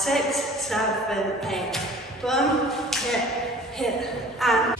6, 7, 8. Boom, hit, and.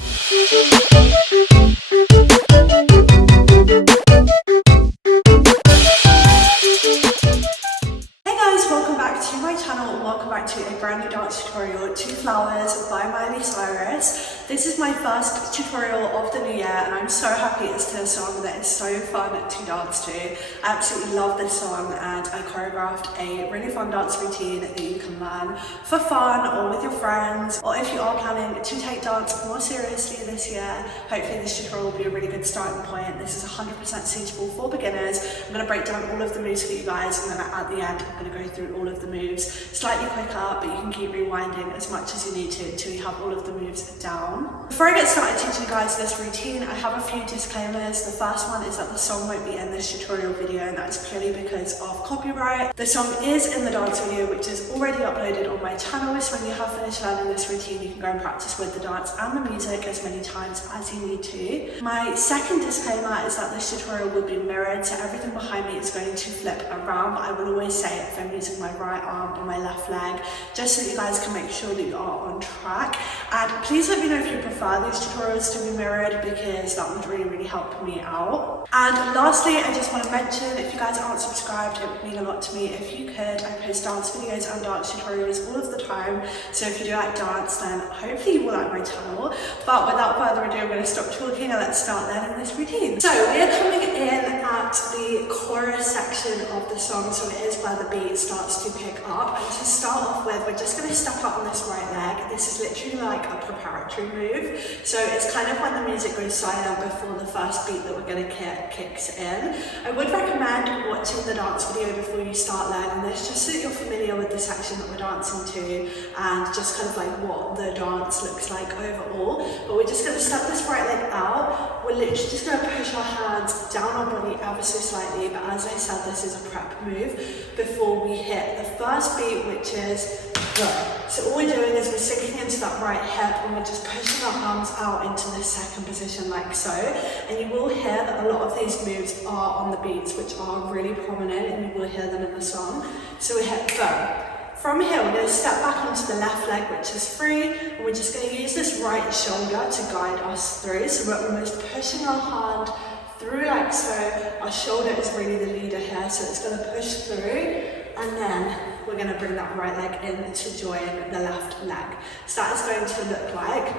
Welcome back to my channel and welcome back to a brand new dance tutorial, Two Flowers by Miley Cyrus. This is my first tutorial of the new year and I'm so happy it's to a song that is so fun to dance to. I absolutely love this song and I choreographed a really fun dance routine that you can learn for fun or with your friends, or if you are planning to take dance more seriously this year. Hopefully this tutorial will be a really good starting point. This is 100% suitable for beginners. I'm going to break down all of the moves for you guys and then at the end I'm going to go through all of the moves slightly quicker, but you can keep rewinding as much as you need to until you have all of the moves down. Before I get started teaching you guys this routine, I have a few disclaimers. The first one is that the song won't be in this tutorial video, and that is purely because of copyright. The song is in the dance video, which is already uploaded on my channel, so when you have finished learning this routine, you can go and practice with the dance and the music as many times as you need to. My second disclaimer is that this tutorial will be mirrored, so everything behind me is going to flip around, but I will always say it if I'm using my right arm or my left leg, just so that you guys can make sure that you are on track. And please let me know if you prefer these tutorials to be mirrored, because that would really help me out. And lastly, I just want to mention, if you guys aren't subscribed, it would mean a lot to me if you could. I post dance videos and dance tutorials all of the time, so if you do like dance, then hopefully you will like my channel. But without further ado, I'm going to stop talking and let's start learning this routine. So we are coming in at the chorus section of the song, so it is where the beat starts to pick up. And to start off with, we're just going to step up on this right leg. This is literally like a preparatory move, so it's kind of when the music goes silent before the first beat that we're going to kicks in. I would recommend watching the dance video before you start learning this, just so that you're familiar with the section that we're dancing to and just kind of like what the dance looks like overall. But we're just going to step this right leg out. We're literally just going to push our hands down our body ever so slightly, but as I said, this is a prep move before we hit the first beat, which is go. So all we're doing is we're sinking into that right hip and we're just pushing our arms out into this second position like so. And you will hear that a lot of these moves are on the beats, which are really prominent, and you will hear them in the song. So we hit go. From here, we're going to step back onto the left leg, which is free, and we're just going to use this right shoulder to guide us through. So we're almost pushing our hand through like so. Our shoulder is really the leader here, so it's going to push through, and then we're going to bring that right leg in to join the left leg. So that is going to look like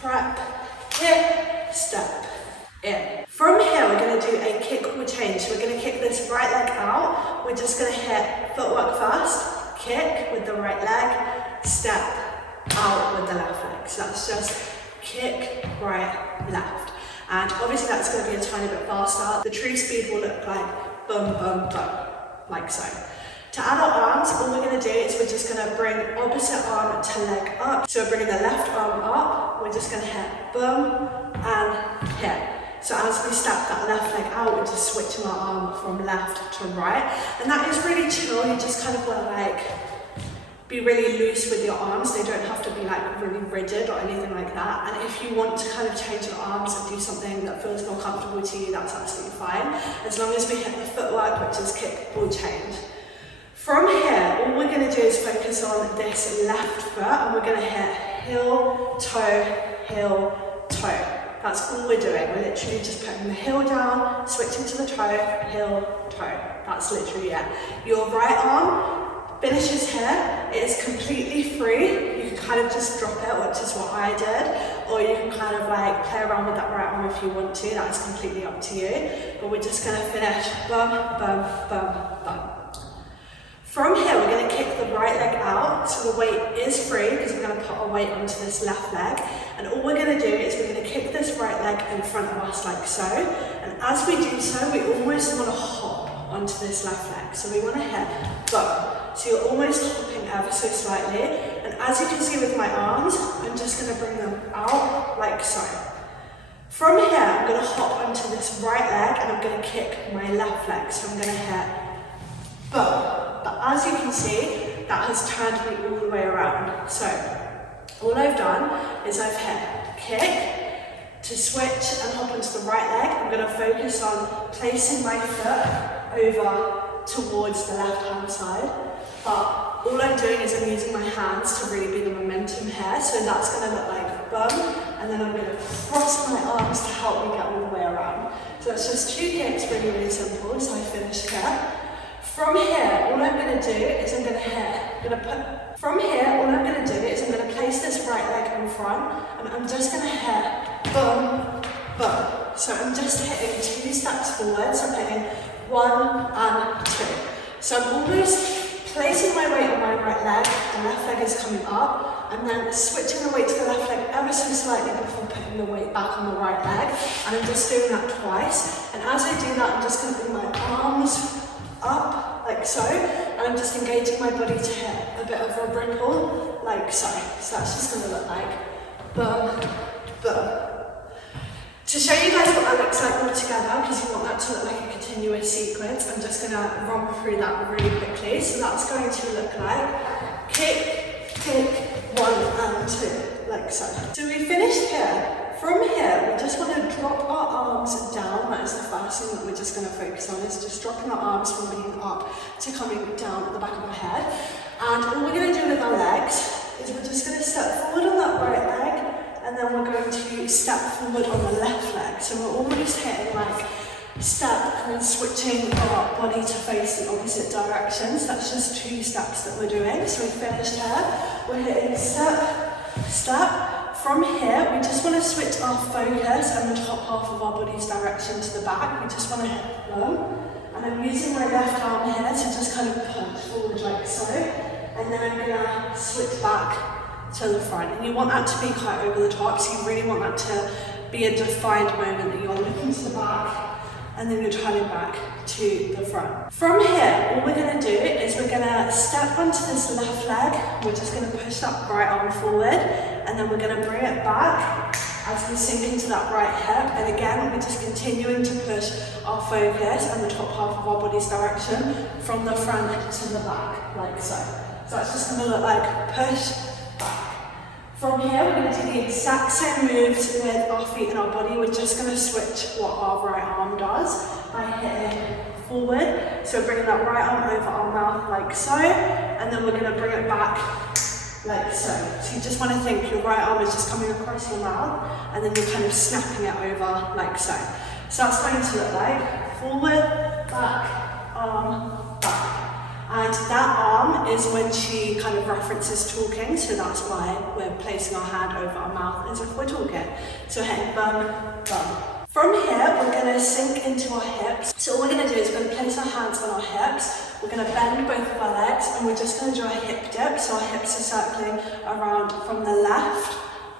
prep, hit, step, in. From here, we're going to do a kick or change. So we're going to kick this right leg out. We're just going to hit footwork first, kick with the right leg, step out with the left leg. So that's just kick, right, left. And obviously that's going to be a tiny bit faster. The true speed will look like boom, boom, boom, like so. To add our arms, all we're going to do is we're just going to bring opposite arm to leg up. So we're bringing the left arm up, we're just going to hit boom and hit. So as we step that left leg out, we're just switching our arm from left to right. And that is really chill. You just kind of want to like be really loose with your arms. They don't have to be like really rigid or anything like that. And if you want to kind of change your arms and do something that feels more comfortable to you, that's absolutely fine. As long as we hit the footwork, which is kick or change. From here, all we're going to do is focus on this left foot, and we're going to hit heel, toe. That's all we're doing. We're literally just putting the heel down, switching to the toe, heel, toe. That's literally it. Your right arm finishes here. It is completely free. You can kind of just drop it, which is what I did, or you can kind of like play around with that right arm if you want to. That is completely up to you. But we're just going to finish bum, bum, bum, bum. From here, we're going to kick the right leg out, so the weight is free because we're going to put our weight onto this left leg. And all we're going to do is we're going to kick this right leg in front of us like so. And as we do so, we almost want to hop onto this left leg. So we want to hit boom. So you're almost hopping ever so slightly. And as you can see with my arms, I'm just going to bring them out like so. From here, I'm going to hop onto this right leg and I'm going to kick my left leg. So I'm going to hit boom. But as you can see, that has turned me all the way around. So all I've done is I've hit kick to switch and hop onto the right leg. I'm going to focus on placing my foot over towards the left hand side. But all I'm doing is I'm using my hands to really be the momentum here. So that's going to look like bum, and then I'm going to cross my arms to help me get all the way around. So it's just 2 kicks, really, really simple. So I finish here. From here, all I'm going to do is I'm going to place this right leg in front, and I'm just going to hit bum, bum. So I'm just hitting 2 steps forward, so I'm hitting 1 and 2. So I'm almost placing my weight on my right leg, the left leg is coming up, and then switching the weight to the left leg ever so slightly before putting the weight back on the right leg, and I'm just doing that twice. And as I do that, I'm just going to bring my arms up, like so, and I'm just engaging my body to hit a bit of a ripple, like so. So that's just going to look like bum, bum. To show you guys what that looks like all together, because you want that to look like a continuous sequence, I'm just going to run through that really quickly. So that's going to look like kick, kick, 1 and 2, like so. So we finished here. From here, we just want to drop our arms down. That is the first thing that we're just going to focus on, is just dropping our arms from being up to coming down at the back of our head. And all we're going to do with our legs is we're just going to step forward on that right leg, and then we're going to step forward on the left leg. So we're almost hitting like step and then switching our body to face the opposite direction. So that's just 2 steps that we're doing. So we finished here. We're hitting step, step. From here, we just want to switch our focus and the top half of our body's direction to the back. We just want to hit bum. And I'm using my left arm here to just kind of punch forward like so. And then I'm going to switch back to the front. And you want that to be quite over the top, so you really want that to be a defined moment that you're looking to the back and then you're turning back to the front. From here, all we're going to do is we're going to step onto this left leg. We're just going to push that right arm forward, and then we're going to bring it back as we sink into that right hip. And again, we're just continuing to push our focus and the top half of our body's direction from the front to the back, like so. So that's just going to look like push, back. From here, we're going to do the exact same moves with our feet and our body. We're just going to switch what our right arm does by hitting forward. So bringing that right arm over our mouth like so, and then we're going to bring it back like so. So you just want to think your right arm is just coming across your mouth, and then you're kind of snapping it over like so. So that's going to look like forward, back, arm, back. And that arm is when she kind of references talking, so that's why we're placing our hand over our mouth as if we're talking. So hitting bum, bum. From here, we're going to sink into our hips. So all we're going to do is we're going to place our hands on our hips. We're going to bend both of our legs, and we're just going to do a hip dip. So our hips are circling around from the left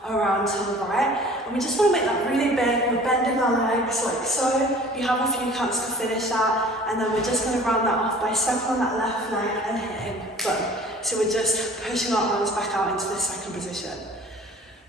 around to the right, and we just want to make that really big. We're bending our legs like so. You have a few counts to finish that, and then we're just going to round that off by stepping on that left leg and hitting bum. So we're just pushing our arms back out into this second position.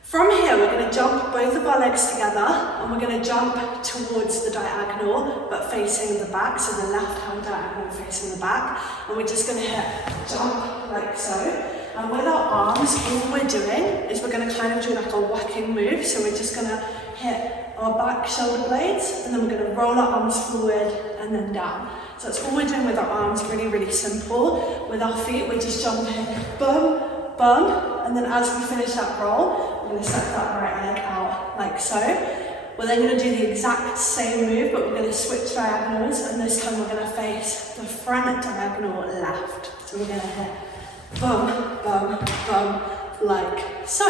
From here, we're going to jump both of our legs together, and we're going to jump towards the diagonal, but facing the back, so the left hand diagonal facing the back, and we're just going to hit jump like so. And with our arms, all we're doing is we're going to kind of do like a whacking move. So we're just going to hit our back shoulder blades, and then we're going to roll our arms forward and then down. So that's all we're doing with our arms, really, really simple. With our feet, we're just jumping bum, bum, and then as we finish that roll, we're going to step that right leg out like so. We're then going to do the exact same move, but we're going to switch diagonals, and this time we're going to face the front diagonal left. So we're going to hit bum, bum, bum, like so.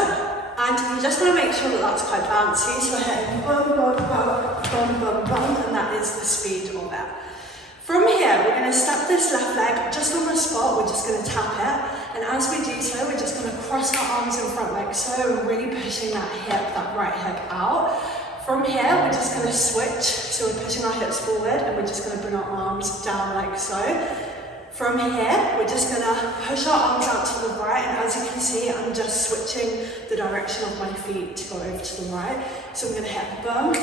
And you just want to make sure that that's quite bouncy, so we're hitting bum, bum, bum, bum, bum, bum, and that is the speed of it. From here, we're going to step this left leg just on the spot, we're just going to tap it, and as we do so, we're just going to cross our arms in front like so, and really pushing that hip, that right hip out. From here, we're just going to switch, so we're pushing our hips forward, and we're just going to bring our arms down like so. From here, we're just going to push our arms out to the right, and as you can see, I'm just switching the direction of my feet to go over to the right. So I'm going to hit bum,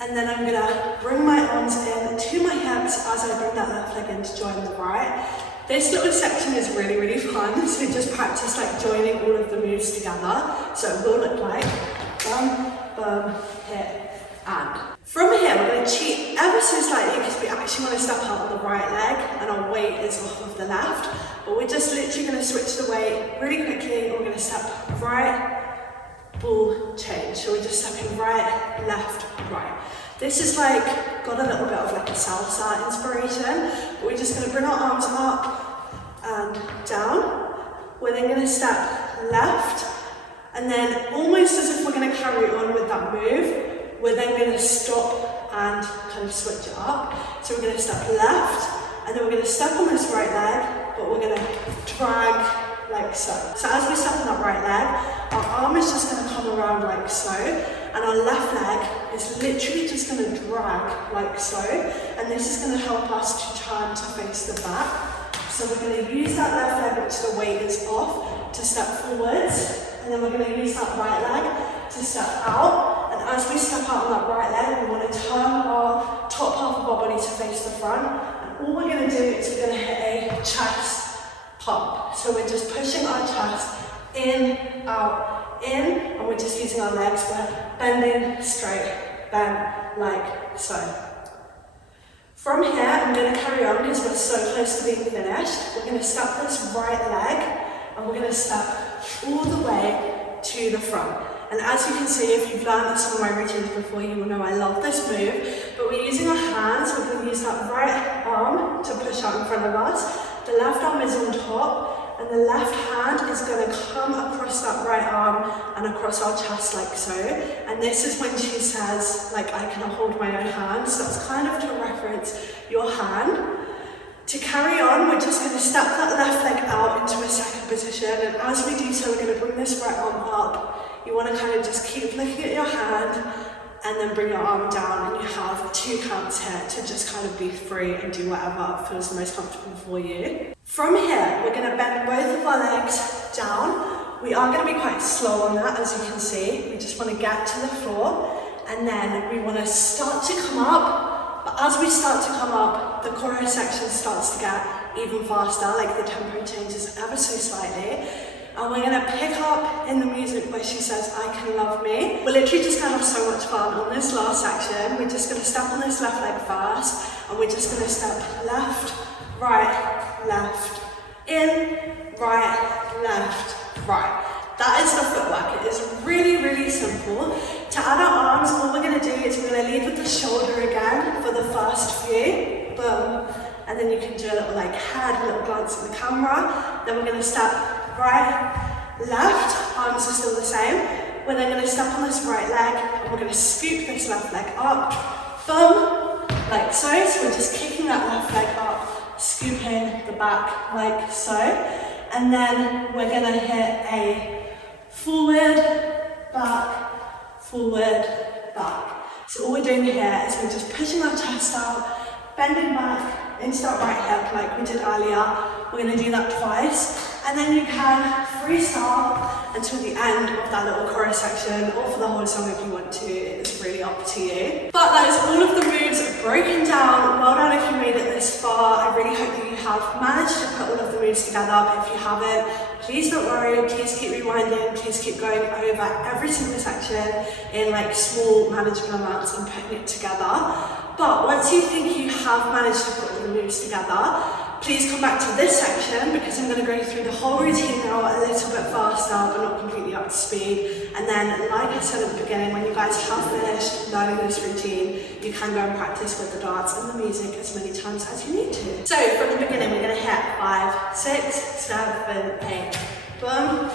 and then I'm going to bring my arms in to my hips as I bring that left leg in to join the right. This little section is really, really fun, so just practice like joining all of the moves together. So it will look like bum, bum, hit, and. From here, we're going to cheat ever so slightly because we actually want to step out on the right leg and our weight is off of the left. But we're just literally going to switch the weight really quickly. We're going to step right, ball, change. So we're just stepping right, left, right. This is like, got a little bit of like a salsa inspiration. But we're just going to bring our arms up and down. We're then going to step left. And then almost as if we're going to carry on with that move, we're then going to stop and kind of switch it up. So we're going to step left, and then we're going to step on this right leg, but we're going to drag like so. So as we step on that right leg, our arm is just going to come around like so, and our left leg is literally just going to drag like so, and this is going to help us to turn to face the back. So we're going to use that left leg, which the weight is off, to step forwards, and then we're going to use that right leg to step out. And as we step out on that right leg, we want to turn our top half of our body to face the front. And all we're going to do is we're going to hit a chest pump. So we're just pushing our chest in, out, in, and we're just using our legs. We're bending straight, bend like so. From here, I'm going to carry on because we're so close to being finished. We're going to step this right leg, and we're going to step all the way to the front. And as you can see, if you've learned some of my routines before, you will know I love this move. But we're using our hands. We're going to use that right arm to push out in front of us. The left arm is on top, and the left hand is going to come across that right arm and across our chest like so. And this is when she says, like, I can hold my own hand. So that's kind of to reference your hand. To carry on, we're just going to step that left leg out into a second position. And as we do so, we're going to bring this right arm up. You want to kind of just keep looking at your hand and then bring your arm down, and you have 2 counts here to just kind of be free and do whatever feels the most comfortable for you. From here, we're going to bend both of our legs down. We are going to be quite slow on that, as you can see. We just want to get to the floor, and then we want to start to come up. But as we start to come up, the choreo section starts to get even faster, like the tempo changes ever so slightly. And we're going to pick up in the music where she says, I can love me. We're literally just going to have so much fun on this last section. We're just going to step on this left leg first, and we're just going to step left, right, left, in, right, left, right. That is the footwork. It is really, really simple. To add our arms, all we're going to do is we're going to lead with the shoulder again for the first few. Boom. And then you can do a little like head, a little glance at the camera. Then we're going to step right, left, arms are still the same. We're then going to step on this right leg, and we're going to scoop this left leg up, boom, like so. So we're just kicking that left leg up, scooping the back like so. And then we're going to hit a forward, back, So all we're doing here is we're just pushing our chest out, bending back into that right hip like we did earlier. We're going to do that twice. And then you can freestyle until the end of that little chorus section, or for the whole song if you want to. It's really up to you. But that is all of the moves broken down. Well done if you made it this far. I really hope that you have managed to put all of the moves together. But if you haven't, please don't worry. Please keep rewinding. Please keep going over every single section in like small manageable amounts and putting it together. But once you think you have managed to put all the moves together, please come back to this section because I'm going to go through the whole routine now a little bit faster, but not completely up to speed. And then, like I said at the beginning, when you guys have finished learning this routine, you can go and practice with the dance and the music as many times as you need to. So from the beginning, we're going to hit 5, 6, 7, 8. Boom,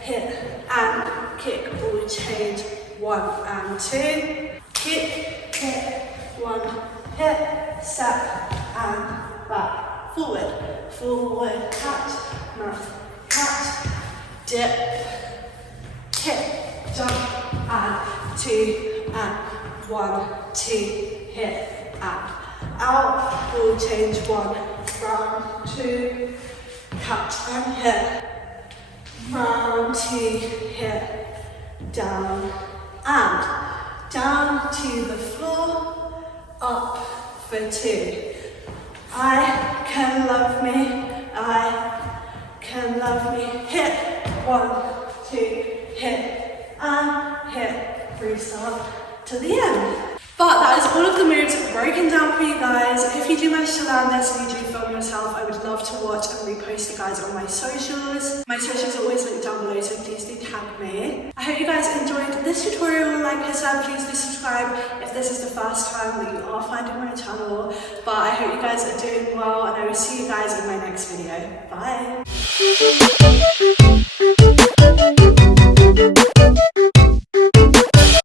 hit, and kick, or change. 1 and 2. Kick, hit, 1, hit, step, and back, forward, catch, dip, kick, jump, and 2, and 1, 2, hit, and out, ball change, 1, round, 2, catch, and hit, round, 2, hit, down, and down to the floor, up for 2. I can love me, I can love me. Hit, 1, 2, hit, and hit, freestyle to the end. But that is all of the moves broken down for you guys. If you do manage to learn this and you do film yourself, I would love to watch and repost you guys on my socials. My socials are always linked down below, so please do tag me. I hope you guys enjoyed this tutorial. Like I said, please do subscribe if this is the first time that you are finding my channel. But I hope you guys are doing well, and I will see you guys in my next video. Bye!